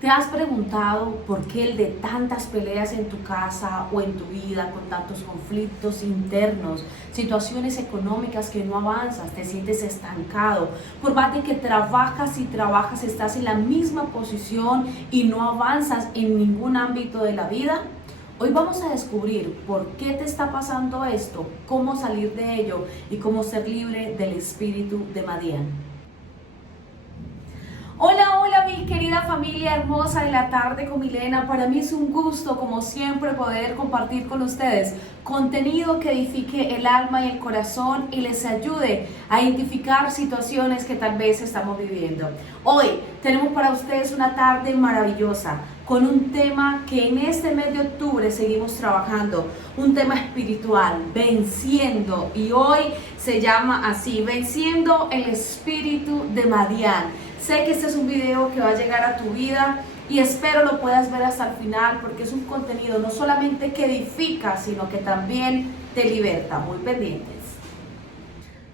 ¿Te has preguntado por qué el de tantas peleas en tu casa o en tu vida, con tantos conflictos internos, situaciones económicas que no avanzas, te sientes estancado? Por más de que trabajas y trabajas, estás en la misma posición y no avanzas en ningún ámbito de la vida. Hoy vamos a descubrir por qué te está pasando esto, cómo salir de ello y cómo ser libre del espíritu de Madián. Hola, hola mi querida familia hermosa de la tarde con Milena. Para mí es un gusto, como siempre, poder compartir con ustedes contenido que edifique el alma y el corazón y les ayude a identificar situaciones que tal vez estamos viviendo. Hoy tenemos para ustedes una tarde maravillosa con un tema que en este mes de octubre seguimos trabajando, un tema espiritual, venciendo, y hoy se llama así, venciendo el espíritu de Madián. Sé que este es un video que va a llegar a tu vida y espero lo puedas ver hasta el final porque es un contenido no solamente que edifica, sino que también te liberta. Muy pendientes.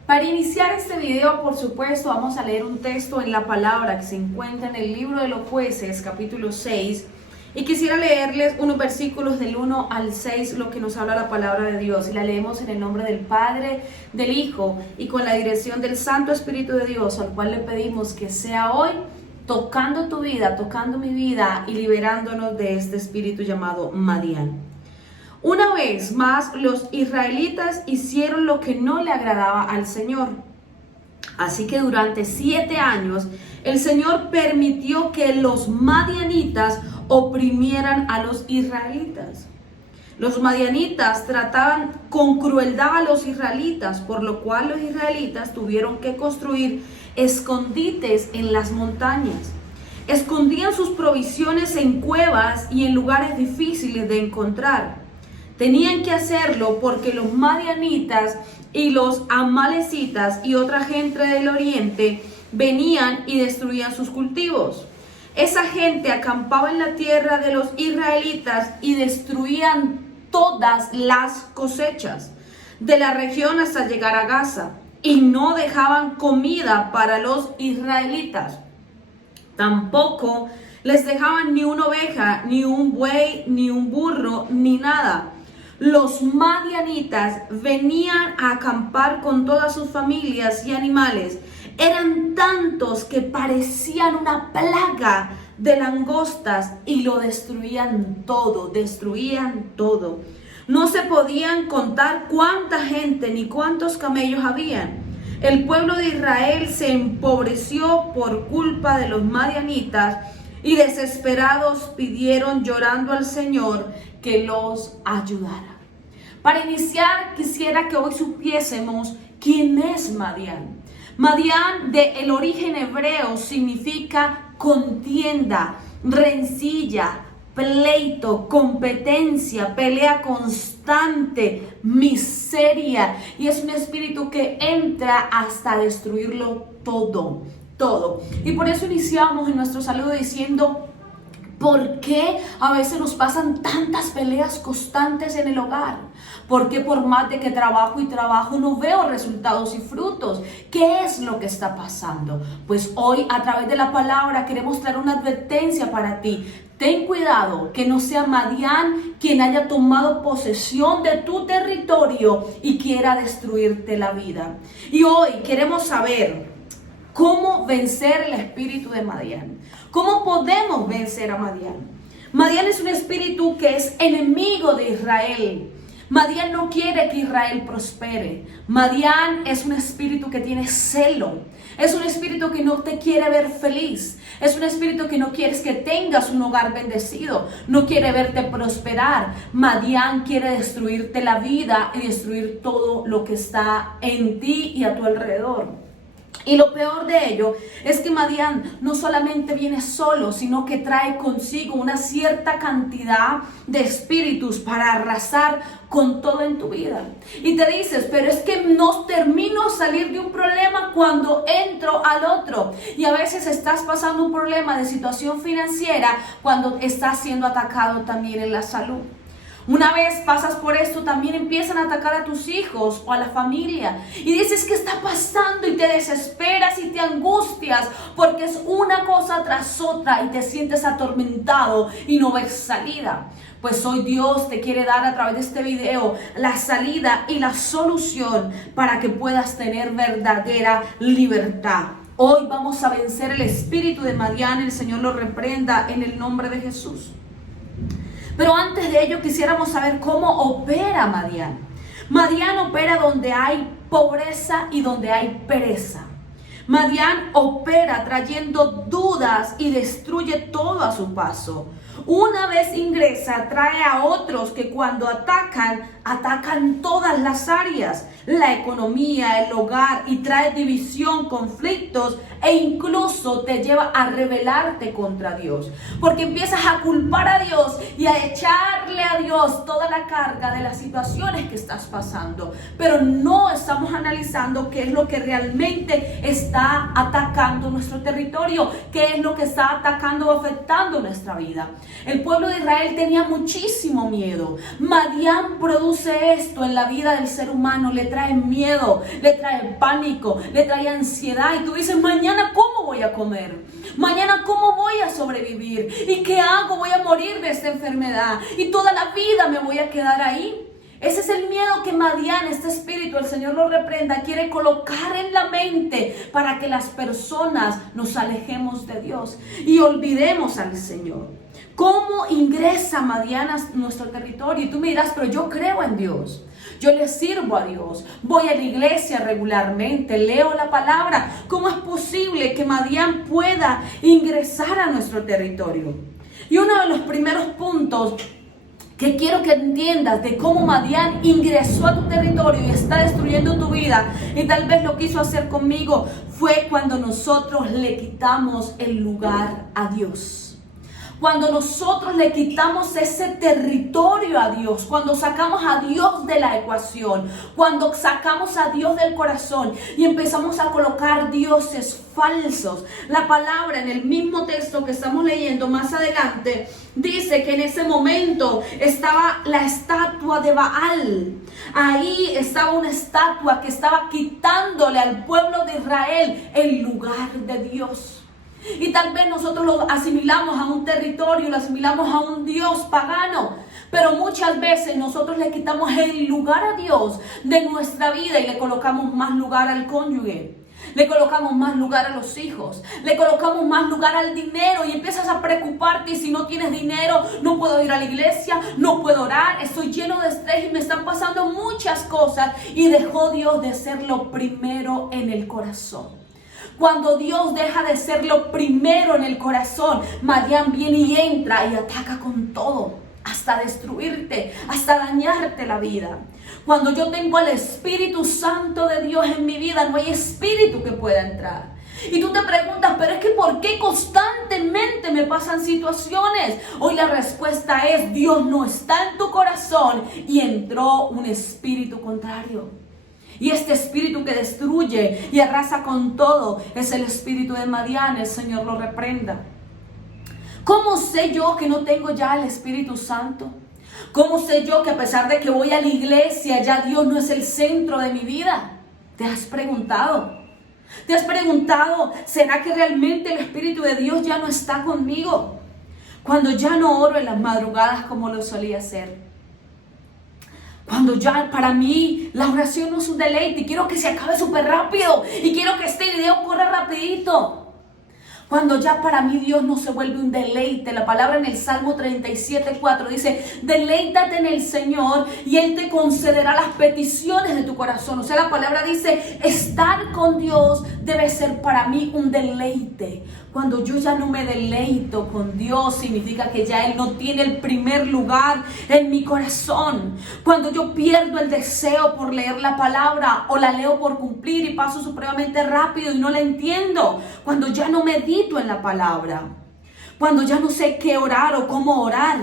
Para iniciar este video, por supuesto, vamos a leer un texto en la palabra que se encuentra en el libro de los Jueces, capítulo 6. Y quisiera leerles unos versículos del 1 al 6, lo que nos habla la palabra de Dios. Y la leemos en el nombre del Padre, del Hijo y con la dirección del Santo Espíritu de Dios, al cual le pedimos que sea hoy tocando tu vida, tocando mi vida y liberándonos de este espíritu llamado Madián. Una vez más, los israelitas hicieron lo que no le agradaba al Señor. Así que durante 7 años, el Señor permitió que los madianitas oprimieran a los israelitas. Los madianitas trataban con crueldad a los israelitas, por lo cual los israelitas tuvieron que construir escondites en las montañas. Escondían sus provisiones en cuevas y en lugares difíciles de encontrar. Tenían que hacerlo porque los madianitas y los amalecitas y otra gente del oriente venían y destruían sus cultivos. Esa gente acampaba en la tierra de los israelitas y destruían todas las cosechas de la región hasta llegar a Gaza, y no dejaban comida para los israelitas. Tampoco les dejaban ni una oveja, ni un buey, ni un burro, ni nada. Los madianitas venían a acampar con todas sus familias y animales. Eran tantos que parecían una plaga de langostas y lo destruían todo, No se podían contar cuánta gente ni cuántos camellos habían. El pueblo de Israel se empobreció por culpa de los madianitas y desesperados pidieron llorando al Señor que los ayudara. Para iniciar, quisiera que hoy supiésemos quién es Madián. Madián, del origen hebreo, significa contienda, rencilla, pleito, competencia, pelea constante, miseria. Y es un espíritu que entra hasta destruirlo todo. Y por eso iniciamos en nuestro saludo diciendo: ¿por qué a veces nos pasan tantas peleas constantes en el hogar? ¿Por qué por más de que trabajo y trabajo no veo resultados y frutos? ¿Qué es lo que está pasando? Pues hoy, a través de la palabra, queremos traer una advertencia para ti. Ten cuidado que no sea Madián quien haya tomado posesión de tu territorio y quiera destruirte la vida. Y hoy queremos saber cómo vencer el espíritu de Madián. ¿Cómo podemos vencer a Madián? Madián es un espíritu que es enemigo de Israel. Madián no quiere que Israel prospere. Madián es un espíritu que tiene celo. Es un espíritu que no te quiere ver feliz. Es un espíritu que no quieres que tengas un hogar bendecido. No quiere verte prosperar. Madián quiere destruirte la vida y destruir todo lo que está en ti y a tu alrededor. Y lo peor de ello es que Madián no solamente viene solo, sino que trae consigo una cierta cantidad de espíritus para arrasar con todo en tu vida. Y te dices: pero es que no termino salir de un problema cuando entro al otro. Y a veces estás pasando un problema de situación financiera cuando estás siendo atacado también en la salud. Una vez pasas por esto, también empiezan a atacar a tus hijos o a la familia. Y dices, ¿qué está pasando? Y te desesperas y te angustias porque es una cosa tras otra y te sientes atormentado y no ves salida. Pues hoy Dios te quiere dar a través de este video la salida y la solución para que puedas tener verdadera libertad. Hoy vamos a vencer el espíritu de Madián. El Señor lo reprenda en el nombre de Jesús. Pero antes de ello quisiéramos saber cómo opera Madián. Madián opera donde hay pobreza y donde hay pereza. Madián opera trayendo dudas y destruye todo a su paso. Una vez ingresa, trae a otros que cuando atacan todas las áreas, la economía, el hogar, y trae división, conflictos e incluso te lleva a rebelarte contra Dios. Porque empiezas a culpar a Dios y a echarle a Dios toda la carga de las situaciones que estás pasando. Pero no estamos analizando qué es lo que realmente está atacando nuestro territorio, qué es lo que está atacando o afectando nuestra vida. El pueblo de Israel tenía muchísimo miedo. Madián produce esto en la vida del ser humano, le trae miedo, le trae pánico, le trae ansiedad. Y tú dices, mañana ¿cómo voy a comer? Mañana ¿cómo voy a sobrevivir? ¿Y qué hago? Voy a morir de esta enfermedad y toda la vida me voy a quedar ahí. Ese es el miedo que Madián, este espíritu, el Señor lo reprenda, quiere colocar en la mente para que las personas nos alejemos de Dios y olvidemos al Señor. ¿Cómo ingresa Madián a nuestro territorio? Y tú me dirás, pero yo creo en Dios, yo le sirvo a Dios, voy a la iglesia regularmente, leo la palabra. ¿Cómo es posible que Madián pueda ingresar a nuestro territorio? Y uno de los primeros puntos que quiero que entiendas de cómo Madián ingresó a tu territorio y está destruyendo tu vida, y tal vez lo quiso hacer conmigo, fue cuando nosotros le quitamos el lugar a Dios. Cuando nosotros le quitamos ese territorio a Dios, cuando sacamos a Dios de la ecuación, cuando sacamos a Dios del corazón y empezamos a colocar dioses falsos. La palabra en el mismo texto que estamos leyendo más adelante dice que en ese momento estaba la estatua de Baal. Ahí estaba una estatua que estaba quitándole al pueblo de Israel el lugar de Dios. Y tal vez nosotros lo asimilamos a un territorio, lo asimilamos a un Dios pagano. Pero muchas veces nosotros le quitamos el lugar a Dios de nuestra vida y le colocamos más lugar al cónyuge. Le colocamos más lugar a los hijos, le colocamos más lugar al dinero y empiezas a preocuparte. Y si no tienes dinero, no puedo ir a la iglesia, no puedo orar, estoy lleno de estrés y me están pasando muchas cosas. Y dejó Dios de ser lo primero en el corazón. Cuando Dios deja de ser lo primero en el corazón, Madián viene y entra y ataca con todo, hasta destruirte, hasta dañarte la vida. Cuando yo tengo al Espíritu Santo de Dios en mi vida, no hay espíritu que pueda entrar. Y tú te preguntas, pero es que ¿por qué constantemente me pasan situaciones? Hoy la respuesta es, Dios no está en tu corazón y entró un espíritu contrario. Y este espíritu que destruye y arrasa con todo es el espíritu de Madián. El Señor lo reprenda. ¿Cómo sé yo que no tengo ya el Espíritu Santo? ¿Cómo sé yo que a pesar de que voy a la iglesia, ya Dios no es el centro de mi vida? ¿Te has preguntado? ¿Te has preguntado, será que realmente el Espíritu de Dios ya no está conmigo? Cuando ya no oro en las madrugadas como lo solía hacer. Cuando ya para mí la oración no es un deleite y quiero que se acabe súper rápido y quiero que este video corra rapidito. Cuando ya para mí Dios no se vuelve un deleite. La palabra en el Salmo 37:4 dice, deleítate en el Señor y Él te concederá las peticiones de tu corazón. O sea, la palabra dice, estar con Dios debe ser para mí un deleite. Cuando yo ya no me deleito con Dios, significa que ya Él no tiene el primer lugar en mi corazón. Cuando yo pierdo el deseo por leer la palabra o la leo por cumplir y paso supremamente rápido y no la entiendo. Cuando ya no medito en la palabra. Cuando ya no sé qué orar o cómo orar.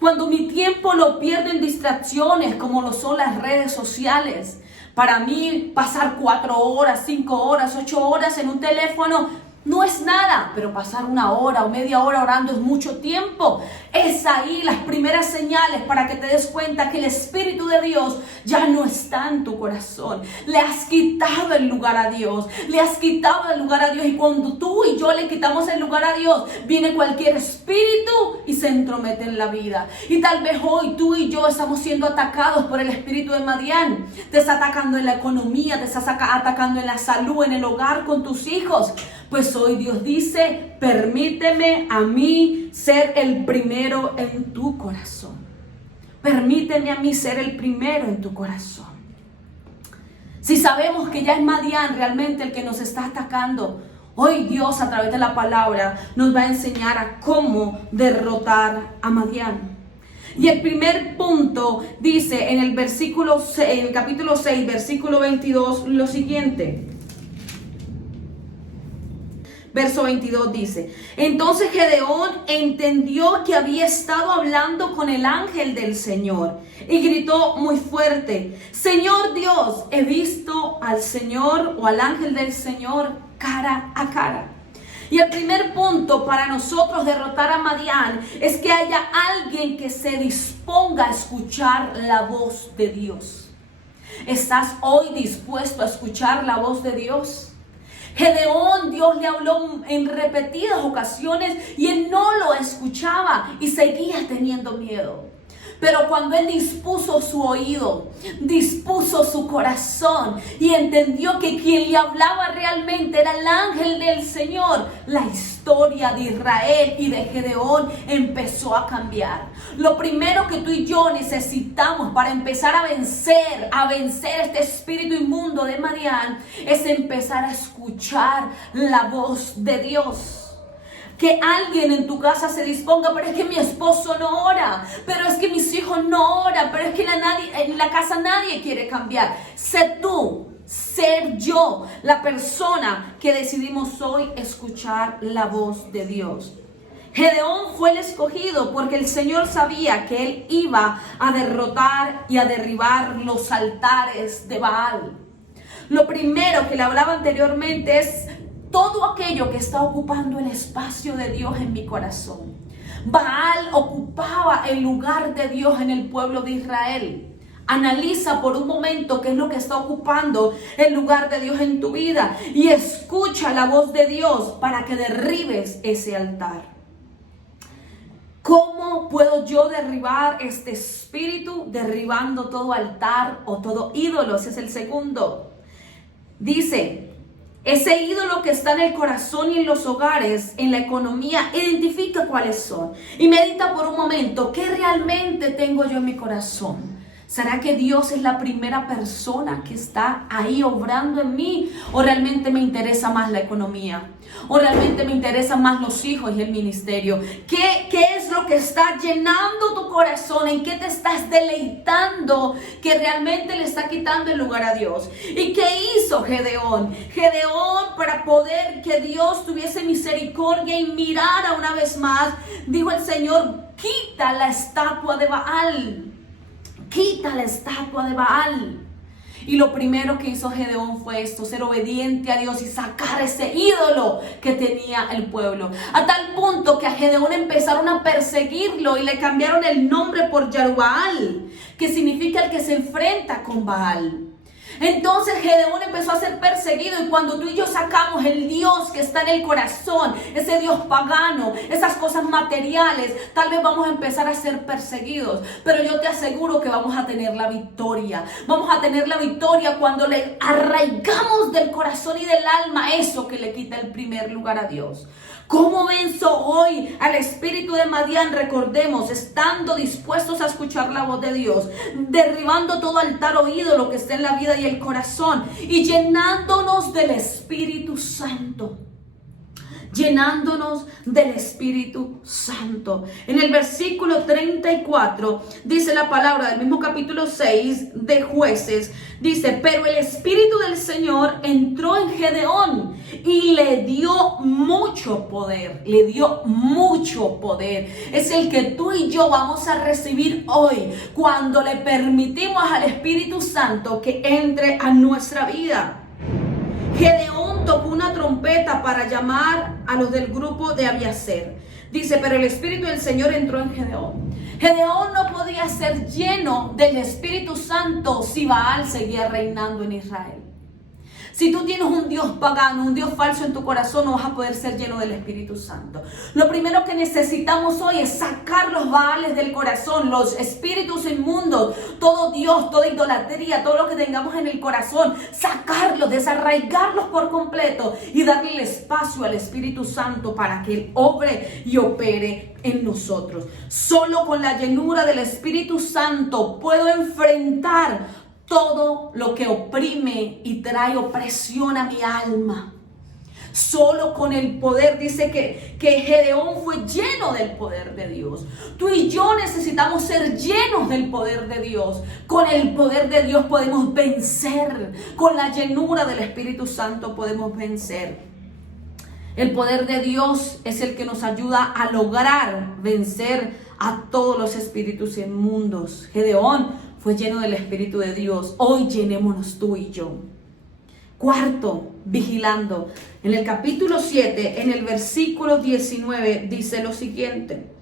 Cuando mi tiempo lo pierdo en distracciones como lo son las redes sociales. Para mí pasar 4 horas, 5 horas, 8 horas en un teléfono no es nada, pero pasar 1 hora o media hora orando es mucho tiempo. Es ahí las primeras señales para que te des cuenta que el Espíritu de Dios ya no está en tu corazón. Le has quitado el lugar a Dios. Le has quitado el lugar a Dios. Y cuando tú y yo le quitamos el lugar a Dios, viene cualquier espíritu y se entromete en la vida. Y tal vez hoy tú y yo estamos siendo atacados por el espíritu de Madián. Te está atacando en la economía, te está atacando en la salud, en el hogar, con tus hijos. Pues hoy Dios dice: permíteme a mí ser el primero en tu corazón. Permíteme a mí ser el primero en tu corazón. Si sabemos que ya es Madián realmente el que nos está atacando, hoy Dios a través de la palabra nos va a enseñar a cómo derrotar a Madián. Y el primer punto dice en el capítulo 6, versículo 22, lo siguiente. Verso 22 dice: entonces Gedeón entendió que había estado hablando con el ángel del Señor y gritó muy fuerte: Señor Dios, he visto al Señor o al ángel del Señor cara a cara. Y el primer punto para nosotros derrotar a Madián es que haya alguien que se disponga a escuchar la voz de Dios. ¿Estás hoy dispuesto a escuchar la voz de Dios? Gedeón, Dios le habló en repetidas ocasiones y él no lo escuchaba y seguía teniendo miedo. Pero cuando él dispuso su oído, dispuso su corazón y entendió que quien le hablaba realmente era el ángel del Señor, la historia de Israel y de Gedeón empezó a cambiar. Lo primero que tú y yo necesitamos para empezar a vencer este espíritu inmundo de Madián es empezar a escuchar la voz de Dios. Que alguien en tu casa se disponga: pero es que mi esposo no ora, pero es que mis hijos no oran, pero es que en la casa nadie quiere cambiar. Sé tú, ser yo, la persona que decidimos hoy escuchar la voz de Dios. Gedeón fue el escogido porque el Señor sabía que él iba a derrotar y a derribar los altares de Baal. Lo primero que le hablaba anteriormente es todo aquello que está ocupando el espacio de Dios en mi corazón. Baal ocupaba el lugar de Dios en el pueblo de Israel. Analiza por un momento qué es lo que está ocupando el lugar de Dios en tu vida y escucha la voz de Dios para que derribes ese altar. ¿Cómo puedo yo derribar este espíritu? Derribando todo altar o todo ídolo. Ese es el segundo. Dice: ese ídolo que está en el corazón y en los hogares, en la economía, identifica cuáles son. Y medita por un momento: ¿qué realmente tengo yo en mi corazón? ¿Será que Dios es la primera persona que está ahí obrando en mí? ¿O realmente me interesa más la economía? ¿O realmente me interesan más los hijos y el ministerio? ¿Qué es lo que está llenando tu corazón? ¿En qué te estás deleitando que realmente le está quitando el lugar a Dios? ¿Y qué hizo Gedeón? Gedeón, para poder que Dios tuviese misericordia y mirara una vez más, dijo el Señor: quita la estatua de Baal. Quita la estatua de Baal. Y lo primero que hizo Gedeón fue esto: ser obediente a Dios y sacar ese ídolo que tenía el pueblo. A tal punto que a Gedeón empezaron a perseguirlo y le cambiaron el nombre por Yerubbaal, que significa el que se enfrenta con Baal. Entonces Gedeón empezó a ser perseguido, y cuando tú y yo sacamos el Dios que está en el corazón, ese Dios pagano, esas cosas materiales, tal vez vamos a empezar a ser perseguidos, pero yo te aseguro que vamos a tener la victoria. Vamos a tener la victoria cuando le arraigamos del corazón y del alma eso que le quita el primer lugar a Dios. ¿Cómo venzo hoy al espíritu de Madián? Recordemos, estando dispuestos a escuchar la voz de Dios, derribando todo altar o ídolo que esté en la vida y el corazón, y llenándonos del Espíritu Santo. Llenándonos del Espíritu Santo. En el versículo 34 dice la palabra del mismo capítulo 6 de Jueces, dice: pero el Espíritu del Señor entró en Gedeón y le dio mucho poder. Le dio mucho poder. Es el que tú y yo vamos a recibir hoy cuando le permitimos al Espíritu Santo que entre a nuestra vida. Gedeón tocó una trompeta para llamar a los del grupo de Abiaser. Dice, pero el Espíritu del Señor entró en Gedeón. Gedeón no podía ser lleno del Espíritu Santo si Baal seguía reinando en Israel. Si tú tienes un Dios pagano, un Dios falso en tu corazón, no vas a poder ser lleno del Espíritu Santo. Lo primero que necesitamos hoy es sacar los Baales del corazón, los espíritus inmundos, todo Dios, toda idolatría, todo lo que tengamos en el corazón, sacarlos, desarraigarlos por completo y darle el espacio al Espíritu Santo para que Él obre y opere en nosotros. Solo con la llenura del Espíritu Santo puedo enfrentar todo lo que oprime y trae opresión a mi alma. Solo con el poder, dice que Gedeón fue lleno del poder de Dios. Tú y yo necesitamos ser llenos del poder de Dios. Con el poder de Dios podemos vencer. Con la llenura del Espíritu Santo podemos vencer. El poder de Dios es el que nos ayuda a lograr vencer a todos los espíritus inmundos. Gedeón fue lleno del Espíritu de Dios. Hoy llenémonos tú y yo. Cuarto, vigilando. En el capítulo 7, en el versículo 19, dice lo siguiente.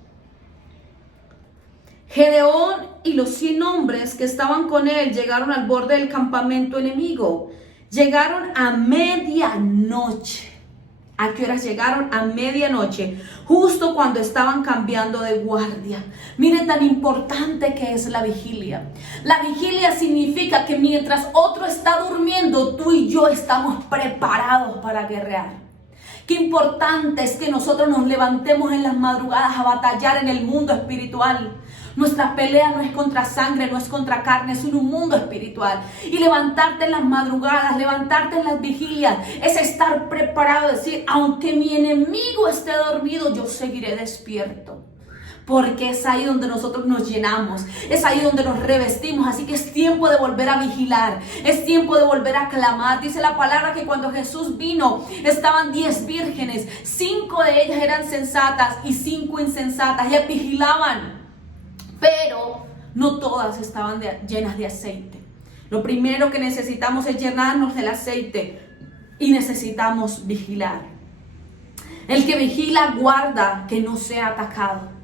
Gedeón y los 100 hombres que estaban con él llegaron al borde del campamento enemigo. Llegaron a medianoche. ¿A qué horas llegaron? A medianoche, justo cuando estaban cambiando de guardia. Miren tan importante que es la vigilia. La vigilia significa que mientras otro está durmiendo, tú y yo estamos preparados para guerrear. Qué importante es que nosotros nos levantemos en las madrugadas a batallar en el mundo espiritual. Nuestra pelea no es contra sangre, no es contra carne, es en un mundo espiritual. Y levantarte en las madrugadas, levantarte en las vigilias, es estar preparado, decir, aunque mi enemigo esté dormido, yo seguiré despierto. Porque es ahí donde nosotros nos llenamos, es ahí donde nos revestimos. Así que es tiempo de volver a vigilar, es tiempo de volver a clamar. Dice la palabra que cuando Jesús vino, estaban 10 vírgenes, 5 de ellas eran sensatas y 5 insensatas. Ellas vigilaban, pero no todas estaban llenas de aceite. Lo primero que necesitamos es llenarnos del aceite y necesitamos vigilar. El que vigila guarda que no sea atacado.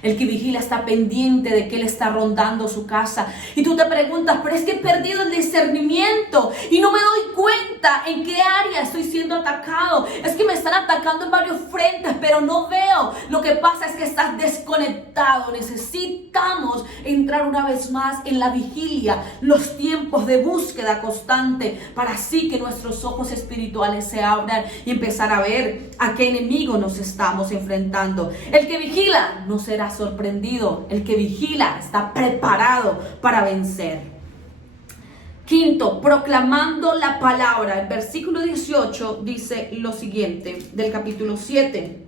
El que vigila está pendiente de que él está rondando su casa. Y tú te preguntas, pero es que he perdido el discernimiento y no me doy cuenta en qué área estoy siendo atacado. Es que me están atacando en varios frentes, pero no veo. Lo que pasa es que estás desconectado. Necesitamos entrar una vez más en la vigilia, los tiempos de búsqueda constante, para así que nuestros ojos espirituales se abran y empezar a ver a qué enemigo nos estamos enfrentando. El que vigila no será sorprendido. El que vigila está preparado para vencer. Quinto, proclamando la palabra. El versículo 18 dice lo siguiente del capítulo 7.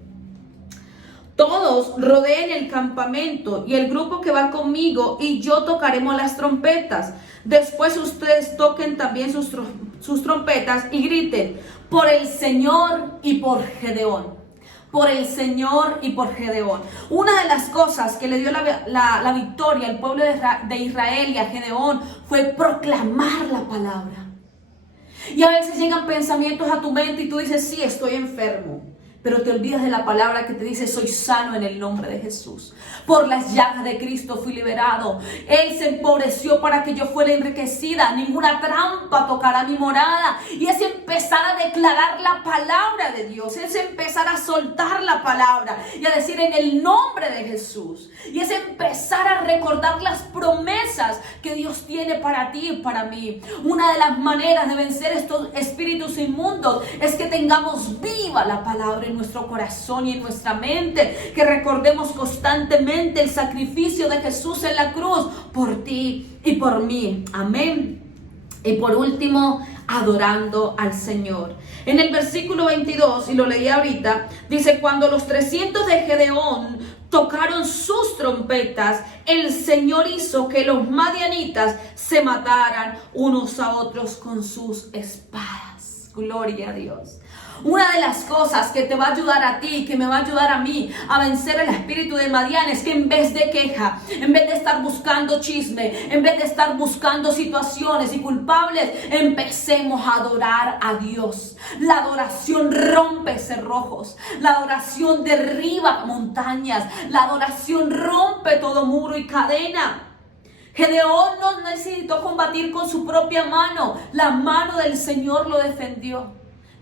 Todos rodeen el campamento y el grupo que va conmigo y yo tocaremos las trompetas. Después ustedes toquen también sus trompetas y griten por el Señor y por Gedeón. Por el Señor y por Gedeón. Una de las cosas que le dio la victoria al pueblo de Israel y a Gedeón fue proclamar la palabra. Y a veces llegan pensamientos a tu mente y tú dices, sí, estoy enfermo. Pero te olvidas de la palabra que te dice, soy sano en el nombre de Jesús. Por las llagas de Cristo fui liberado. Él se empobreció para que yo fuera enriquecida. Ninguna trampa tocará mi morada. Y es empezar a declarar la palabra de Dios. Es empezar a soltar la palabra y a decir en el nombre de Jesús. Y es empezar a recordar las promesas que Dios tiene para ti y para mí. Una de las maneras de vencer estos espíritus inmundos es que tengamos viva la palabra en nuestro corazón y en nuestra mente, que recordemos constantemente el sacrificio de Jesús en la cruz por ti y por mí. Amén. Y por último, adorando al Señor. En el versículo 22, y lo leí ahorita, dice, cuando los 300 de Gedeón tocaron sus trompetas, el Señor hizo que los madianitas se mataran unos a otros con sus espadas. Gloria a Dios. Una de las cosas que te va a ayudar a ti, que me va a ayudar a mí a vencer el espíritu de Madián, es que en vez de queja, en vez de estar buscando chisme, en vez de estar buscando situaciones y culpables, empecemos a adorar a Dios. La adoración rompe cerrojos, la adoración derriba montañas, la adoración rompe todo muro y cadena. Gedeón no necesitó combatir con su propia mano, la mano del Señor lo defendió.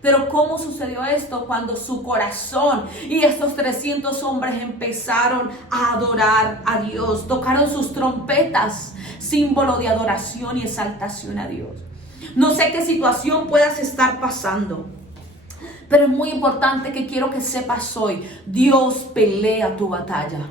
Pero ¿cómo sucedió esto? Cuando su corazón y estos 300 hombres empezaron a adorar a Dios, tocaron sus trompetas, símbolo de adoración y exaltación a Dios. No sé qué situación puedas estar pasando, pero es muy importante que quiero que sepas hoy, Dios pelea tu batalla.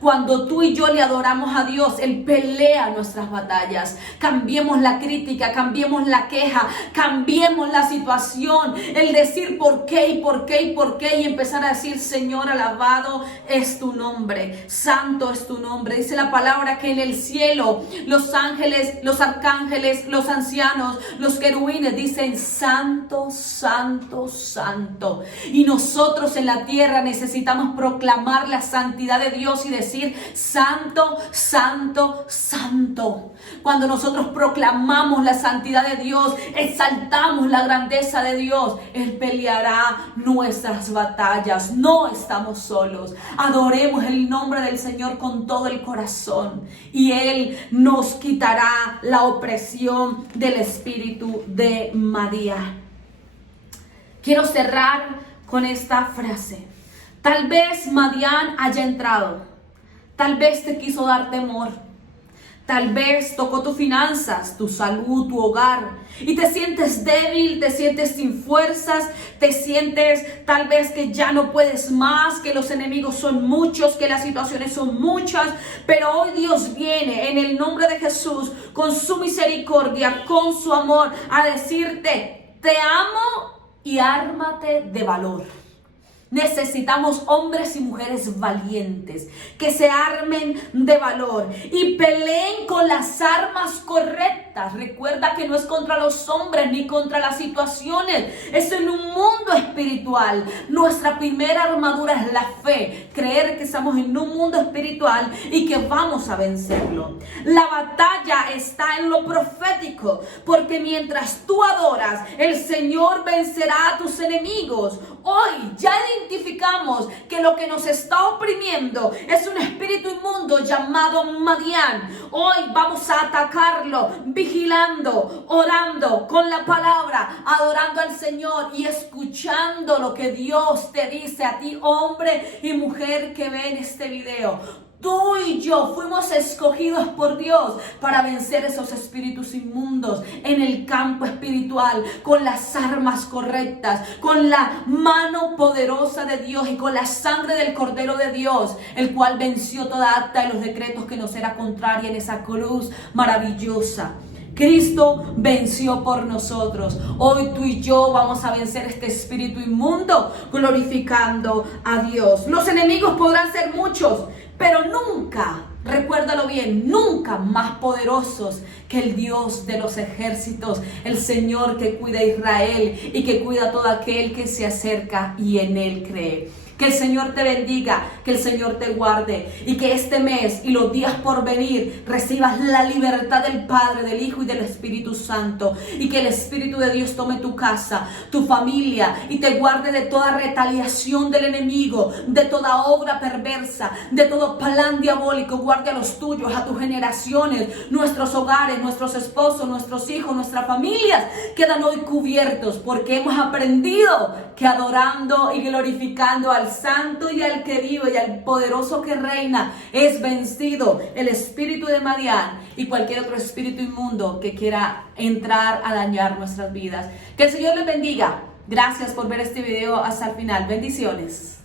Cuando tú y yo le adoramos a Dios, Él pelea nuestras batallas. Cambiemos la crítica, cambiemos la queja, cambiemos la situación. El decir por qué y por qué y por qué y empezar a decir, Señor, alabado es tu nombre, santo es tu nombre. Dice la palabra que en el cielo los ángeles, los arcángeles, los ancianos, los querubines dicen, santo, santo, santo. Y nosotros en la tierra necesitamos proclamar la santidad de Dios y decir, santo, santo, santo. Cuando nosotros proclamamos la santidad de Dios, exaltamos la grandeza de Dios, Él peleará nuestras batallas. No estamos solos. Adoremos el nombre del Señor con todo el corazón y Él nos quitará la opresión del espíritu de Madián. Quiero cerrar con esta frase. Tal vez Madián haya entrado. Tal vez te quiso dar temor. Tal vez tocó tus finanzas, tu salud, tu hogar. Y te sientes débil, te sientes sin fuerzas, te sientes tal vez que ya no puedes más, que los enemigos son muchos, que las situaciones son muchas. Pero hoy Dios viene en el nombre de Jesús, con su misericordia, con su amor, a decirte, te amo y ármate de valor. Necesitamos hombres y mujeres valientes que se armen de valor y peleen con las armas correctas. Recuerda que no es contra los hombres ni contra las situaciones, es en un mundo espiritual. Nuestra primera armadura es la fe, creer que estamos en un mundo espiritual y que vamos a vencerlo. La batalla está en lo profético, porque mientras tú adoras, el Señor vencerá a tus enemigos. Hoy ya identificamos que lo que nos está oprimiendo es un espíritu inmundo llamado Madián. Hoy vamos a atacarlo, vigilando, orando con la palabra, adorando al Señor y escuchando lo que Dios te dice a ti, hombre y mujer que ven este video. Tú y yo fuimos escogidos por Dios para vencer esos espíritus inmundos en el campo espiritual, con las armas correctas, con la mano poderosa de Dios y con la sangre del Cordero de Dios, el cual venció toda acta de los decretos que nos era contraria en esa cruz maravillosa. Cristo venció por nosotros. Hoy tú y yo vamos a vencer este espíritu inmundo glorificando a Dios. Los enemigos podrán ser muchos, pero nunca, recuérdalo bien, nunca más poderosos que el Dios de los ejércitos, el Señor que cuida a Israel y que cuida a todo aquel que se acerca y en Él cree. Que el Señor te bendiga, que el Señor te guarde y que este mes y los días por venir recibas la libertad del Padre, del Hijo y del Espíritu Santo, y que el Espíritu de Dios tome tu casa, tu familia y te guarde de toda retaliación del enemigo, de toda obra perversa, de todo plan diabólico. Guarde a los tuyos, a tus generaciones, nuestros hogares, nuestros esposos, nuestros hijos, nuestras familias quedan hoy cubiertos, porque hemos aprendido que adorando y glorificando al santo y al que vive y al poderoso que reina es vencido el espíritu de Madián y cualquier otro espíritu inmundo que quiera entrar a dañar nuestras vidas. Que el Señor les bendiga. Gracias por ver este video hasta el final. Bendiciones.